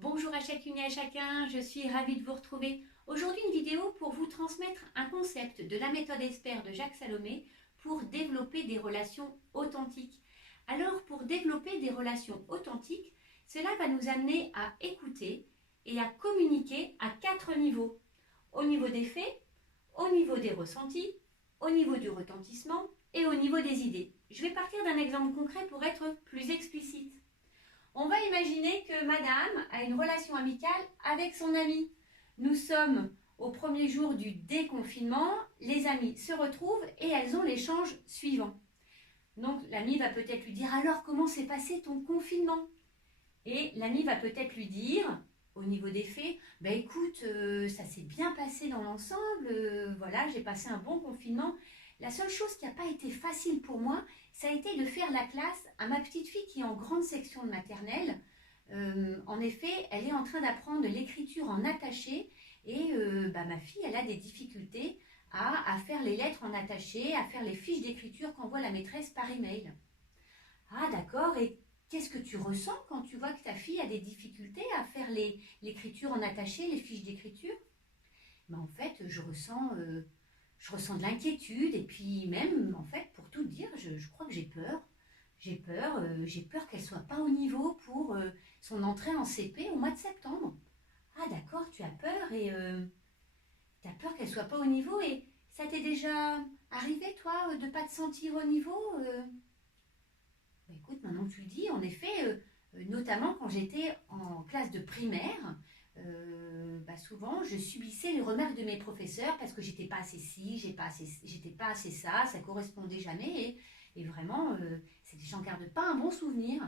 Bonjour à chacune et à chacun, je suis ravie de vous retrouver. Aujourd'hui une vidéo pour vous transmettre un concept de la méthode ESPER de Jacques Salomé pour développer des relations authentiques. Alors pour développer des relations authentiques, cela va nous amener à écouter et à communiquer à 4 niveaux. Au niveau des faits, au niveau des ressentis, au niveau du retentissement et au niveau des idées. Je vais partir d'un exemple concret pour être plus explicite. On va imaginer que madame a une relation amicale avec son ami. Nous sommes au premier jour du déconfinement, les amis se retrouvent et elles ont l'échange suivant. Donc l'ami va peut-être lui dire « Alors, comment s'est passé ton confinement ?» Et l'ami va peut-être lui dire, au niveau des faits, « Bah écoute, ça s'est bien passé dans l'ensemble, voilà, j'ai passé un bon confinement. » La seule chose qui n'a pas été facile pour moi, ça a été de faire la classe à ma petite fille qui est en grande section de maternelle. En effet, elle est en train d'apprendre l'écriture en attaché et ma fille, elle a des difficultés à faire les lettres en attaché, à faire les fiches d'écriture qu'envoie la maîtresse par email. Ah d'accord, et qu'est-ce que tu ressens quand tu vois que ta fille a des difficultés à faire l'écriture en attaché, les fiches d'écriture? En fait, je ressens de l'inquiétude et puis même, en fait, pour tout dire, je crois que j'ai peur. J'ai peur qu'elle soit pas au niveau pour son entrée en CP au mois de septembre. Ah d'accord, tu as peur et tu as peur qu'elle soit pas au niveau et ça t'est déjà arrivé, toi, de pas te sentir au niveau Écoute, maintenant que tu le dis, en effet, notamment quand j'étais en classe de primaire, souvent je subissais les remarques de mes professeurs parce que j'étais pas assez ci, j'étais pas assez ça, ça correspondait jamais et vraiment, j'en garde pas un bon souvenir.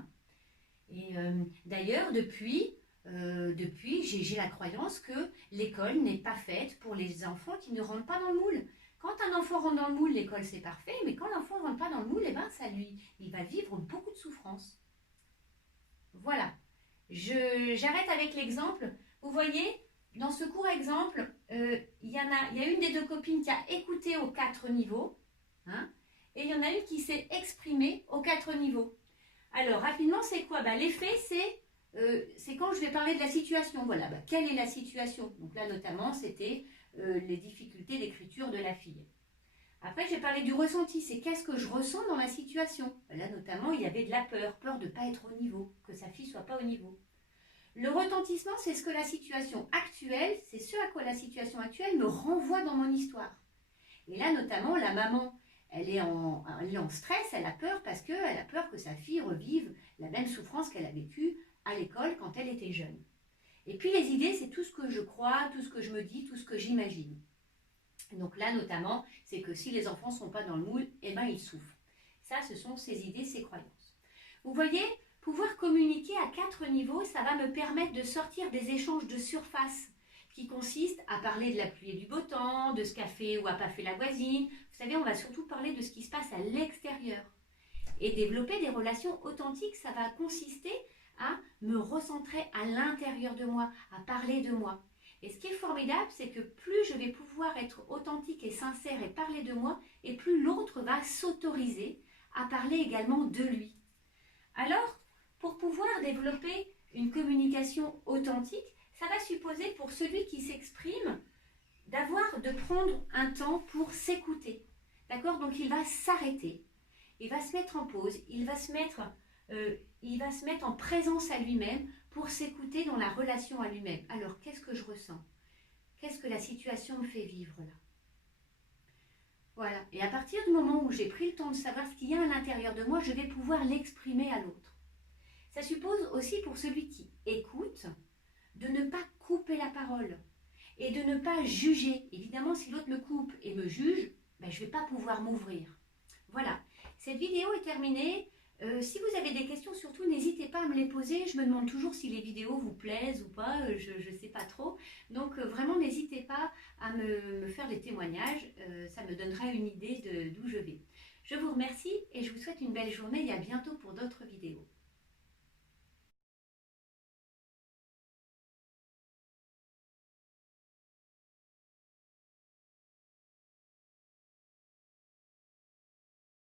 Et d'ailleurs, depuis j'ai la croyance que l'école n'est pas faite pour les enfants qui ne rentrent pas dans le moule. Quand un enfant rentre dans le moule, l'école c'est parfait, mais quand l'enfant ne rentre pas dans le moule, il va vivre beaucoup de souffrance. Voilà. J'arrête avec l'exemple. Vous voyez, dans ce court exemple, il y a une des deux copines qui a écouté aux 4 niveaux, hein, et il y en a une qui s'est exprimée aux 4 niveaux. Alors, rapidement, c'est quoi? L'effet, c'est quand je vais parler de la situation. Voilà, quelle est la situation? Donc là, notamment, c'était les difficultés d'écriture de la fille. Après, j'ai parlé du ressenti, c'est qu'est-ce que je ressens dans la situation. Là, notamment, il y avait de la peur de ne pas être au niveau, que sa fille ne soit pas au niveau. Le retentissement, c'est ce que la situation actuelle, c'est ce à quoi la situation actuelle me renvoie dans mon histoire. Et là, notamment, la maman, elle est en stress, elle a peur parce qu'elle a peur que sa fille revive la même souffrance qu'elle a vécue à l'école quand elle était jeune. Et puis les idées, c'est tout ce que je crois, tout ce que je me dis, tout ce que j'imagine. Donc là, notamment, c'est que si les enfants ne sont pas dans le moule, ils souffrent. Ça, ce sont ces idées, ces croyances. Vous voyez, pouvoir communiquer à 4 niveaux, ça va me permettre de sortir des échanges de surface qui consistent à parler de la pluie et du beau temps, de ce qu'a fait ou n'a pas fait la voisine. Vous savez, on va surtout parler de ce qui se passe à l'extérieur. Et développer des relations authentiques, ça va consister à me recentrer à l'intérieur de moi, à parler de moi. Et ce qui est formidable, c'est que plus je vais pouvoir être authentique et sincère et parler de moi, et plus l'autre va s'autoriser à parler également de lui. Alors, pour pouvoir développer une communication authentique, ça va supposer pour celui qui s'exprime de prendre un temps pour s'écouter. D'accord? Donc il va s'arrêter, il va se mettre en pause, il va se mettre en présence à lui-même pour s'écouter dans la relation à lui-même. Alors, qu'est-ce que je ressens? Qu'est-ce que la situation me fait vivre là? Voilà. Et à partir du moment où j'ai pris le temps de savoir ce qu'il y a à l'intérieur de moi, je vais pouvoir l'exprimer à l'autre. Ça suppose aussi pour celui qui écoute de ne pas couper la parole et de ne pas juger. Évidemment, si l'autre me coupe et me juge, je ne vais pas pouvoir m'ouvrir. Voilà. Cette vidéo est terminée. Si vous avez des questions, surtout, n'hésitez pas à me les poser. Je me demande toujours si les vidéos vous plaisent ou pas, je ne sais pas trop. Donc, vraiment, n'hésitez pas à me faire des témoignages. Ça me donnera une idée d'où je vais. Je vous remercie et je vous souhaite une belle journée et à bientôt pour d'autres vidéos.